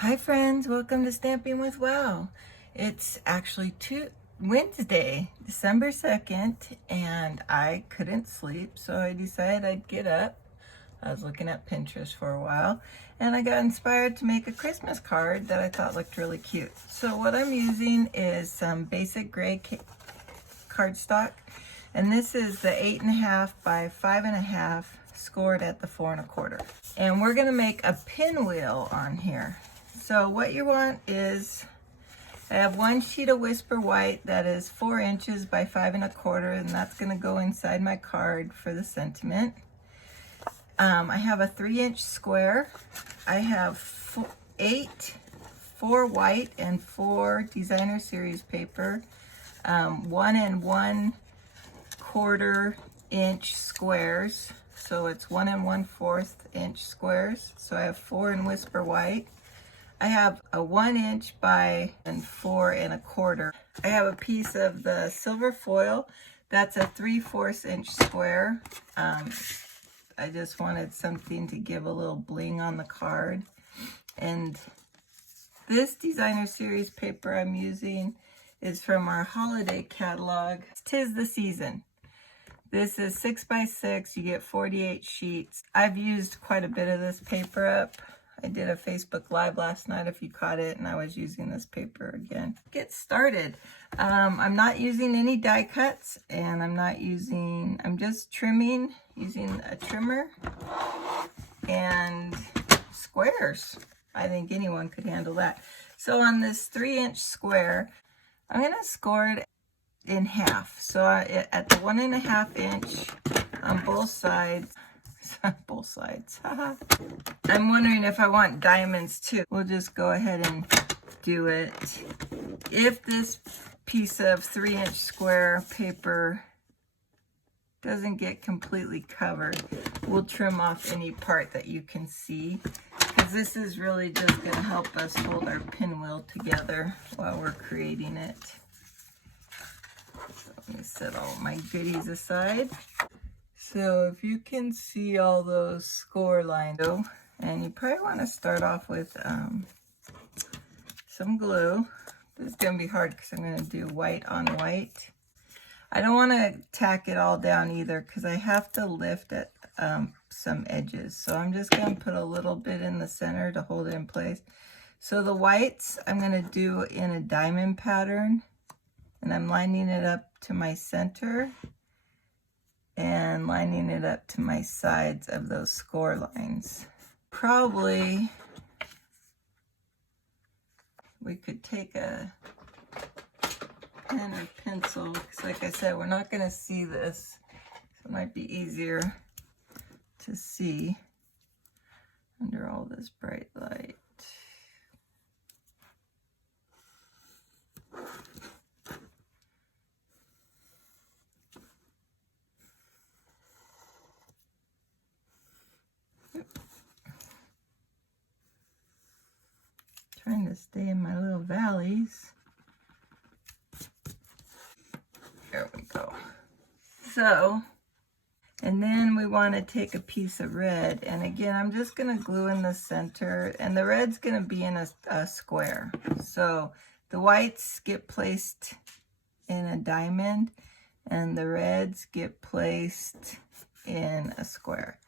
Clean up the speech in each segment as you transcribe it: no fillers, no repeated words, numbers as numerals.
Hi friends, welcome to Stamping with Wow. It's actually Wednesday, December 2nd, and I couldn't sleep, so I decided I'd get up. I was looking at Pinterest for a while, and I got inspired to make a Christmas card that I thought looked really cute. So what I'm using is some basic gray cardstock, and this is the 8.5 by 5.5 scored at the 4 1/4. And we're gonna make a pinwheel on here. So what you want is, I have one sheet of Whisper White that is 4 inches by 5 1/4, and that's gonna go inside my card for the sentiment. I have a 3-inch square. I have 4 white and 4 designer series paper, 1 1/4 inch squares. So it's 1 1/4 inch squares. So I have 4 in Whisper White. I have a 1 inch by 4 1/4. I have a piece of the silver foil. That's a 3/4 inch square. I just wanted something to give a little bling on the card. And this designer series paper I'm using is from our holiday catalog. 'Tis the Season. This is 6 by 6. You get 48 sheets. I've used quite a bit of this paper up. I did a Facebook Live last night if you caught it, and I was using this paper again. Get started. I'm not using any die cuts, and I'm just trimming using a trimmer and squares. I think anyone could handle that. So on this 3-inch square, I'm gonna score it in half. So at the 1.5 inch on both sides, both sides. I'm wondering if I want diamonds too. We'll just go ahead and do it. If this piece of 3-inch square paper doesn't get completely covered, we'll trim off any part that you can see, because this is really just going to help us hold our pinwheel together while we're creating it. So let me set all my goodies aside. So if you can see all those score lines, and you probably want to start off with some glue. This is going to be hard because I'm going to do white on white. I don't want to tack it all down either because I have to lift at some edges. So I'm just going to put a little bit in the center to hold it in place. So the whites I'm going to do in a diamond pattern, and I'm lining it up to my center and lining it up to my sides of those score lines. Probably we could take a pen or pencil, because like I said, we're not going to see this, so it might be easier to see under all this bright light. Trying to stay in my little valleys. There we go. So, and then we want to take a piece of red, and again, I'm just going to glue in the center, and the red's going to be in a square. So the whites get placed in a diamond, and the reds get placed in a square.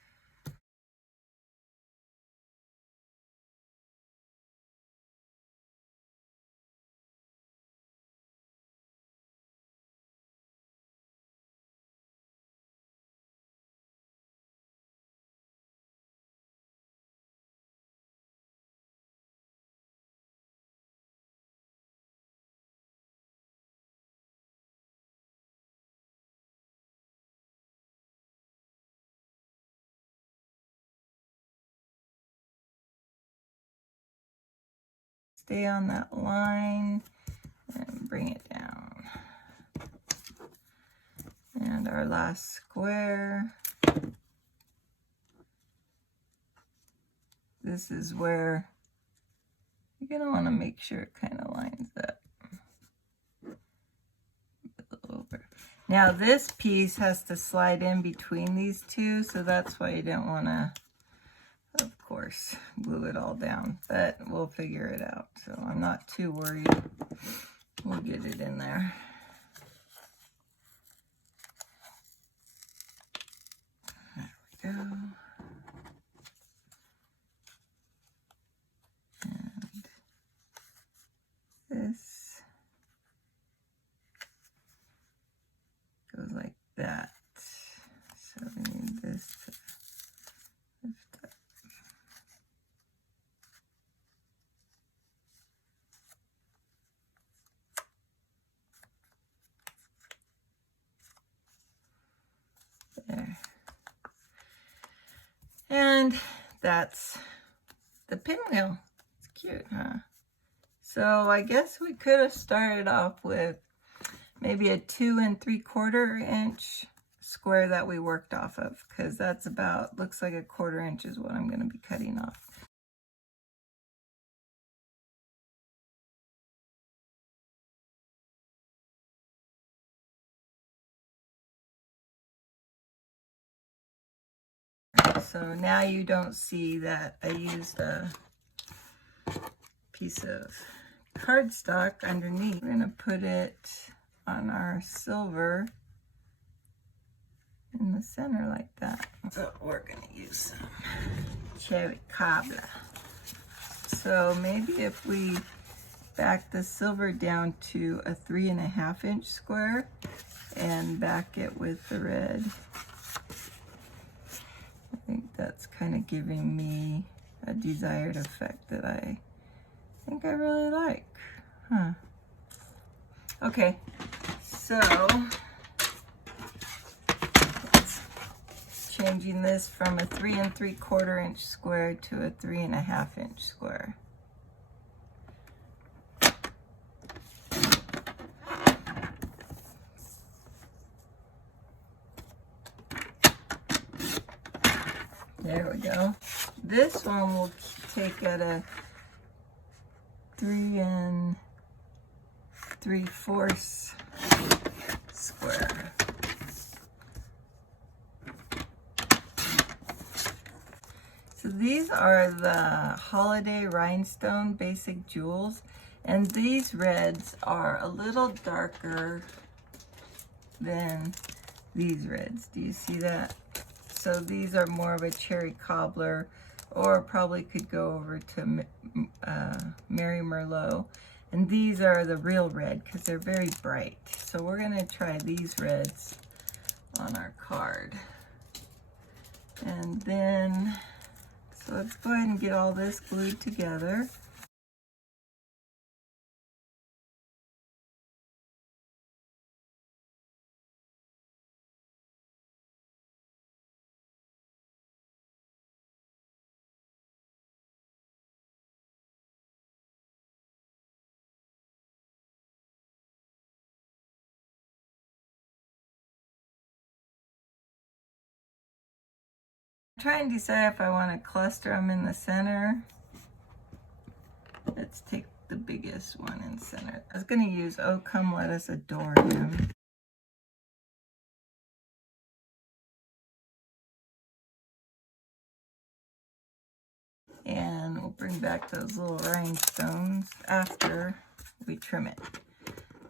Stay on that line and bring it down. And our last square. This is where you're going to want to make sure it kind of lines up. Over. Now this piece has to slide in between these two, so that's why you don't want to, of course, glue it all down, but we'll figure it out. So I'm not too worried. We'll get it in there. There we go. And this goes like that. So we need this to lift up. There. And that's the pinwheel. It's cute, huh? So I guess we could have started off with maybe a 2 3/4 inch square that we worked off of, because that's about, looks like 1/4 inch is what I'm going to be cutting off. So now you don't see that I used a piece of cardstock underneath. We're going to put it on our silver in the center like that. So we're going to use some cherry cobbler. So maybe if we back the silver down to a 3.5 inch square and back it with the red. I think that's kind of giving me a desired effect that I think I really like. Huh. Okay, so changing this from a 3 3/4 inch square to a 3.5 inch square. There we go. This one will take at a 3 3/4 square. So these are the Holiday Rhinestone Basic Jewels, and these reds are a little darker than these reds. Do you see that? So these are more of a cherry cobbler, or probably could go over to Mary Merlot. And these are the real red because they're very bright. So we're going to try these reds on our card. And then, so let's go ahead and get all this glued together. I'm trying to decide if I want to cluster them in the center. Let's take the biggest one in center. I was going to use "Oh Come Let Us Adore Him." And we'll bring back those little rhinestones after we trim it.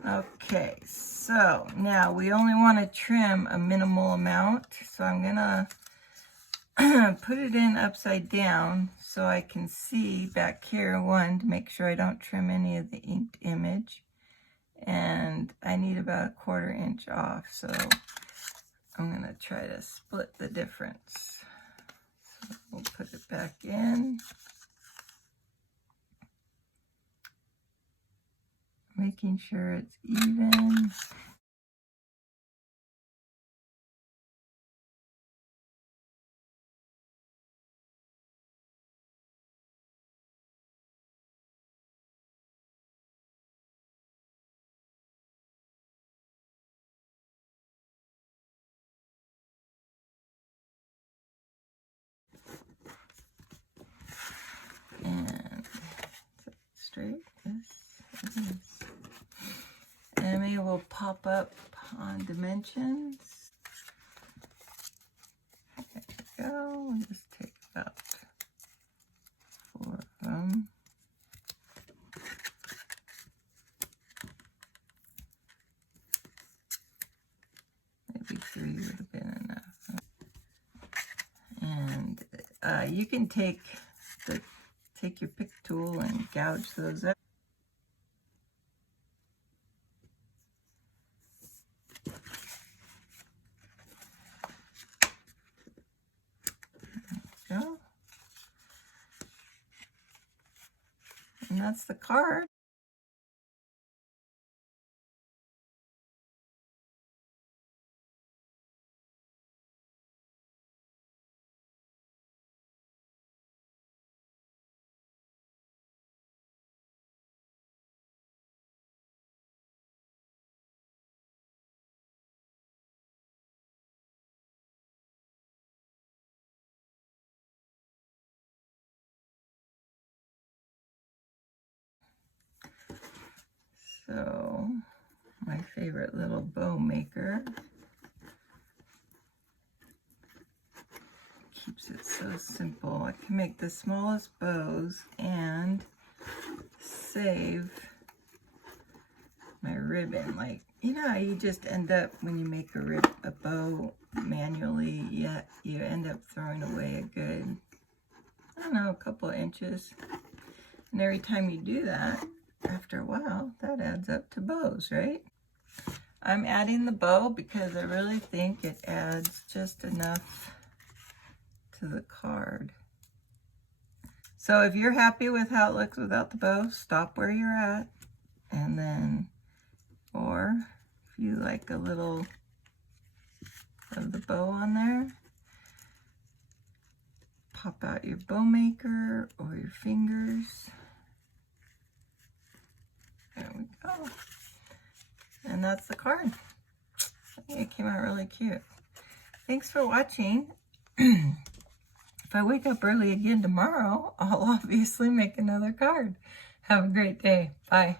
Okay, so now we only want to trim a minimal amount. So I'm gonna put it in upside down so I can see back here, one, to make sure I don't trim any of the inked image. And I need about 1/4 inch off, so I'm gonna try to split the difference. So we'll put it back in. Making sure it's even. And straight, yes, it is. And maybe we'll pop up on dimensions. There we go. We'll just take about You can take your pick tool and gouge those up. There we go. And that's the card. So, my favorite little bow maker keeps it so simple. I can make the smallest bows and save my ribbon. Like, you know how you just end up, when you make a bow manually, you end up throwing away a good, I don't know, a couple inches. And every time you do that, after a while, that adds up to bows, right? I'm adding the bow because I really think it adds just enough to the card. So if you're happy with how it looks without the bow, stop where you're at. And then, or if you like a little of the bow on there, pop out your bow maker or your fingers. There we go. And that's the card. I think it came out really cute. Thanks for watching. If I wake up early again tomorrow, I'll obviously make another card. Have a great day. Bye.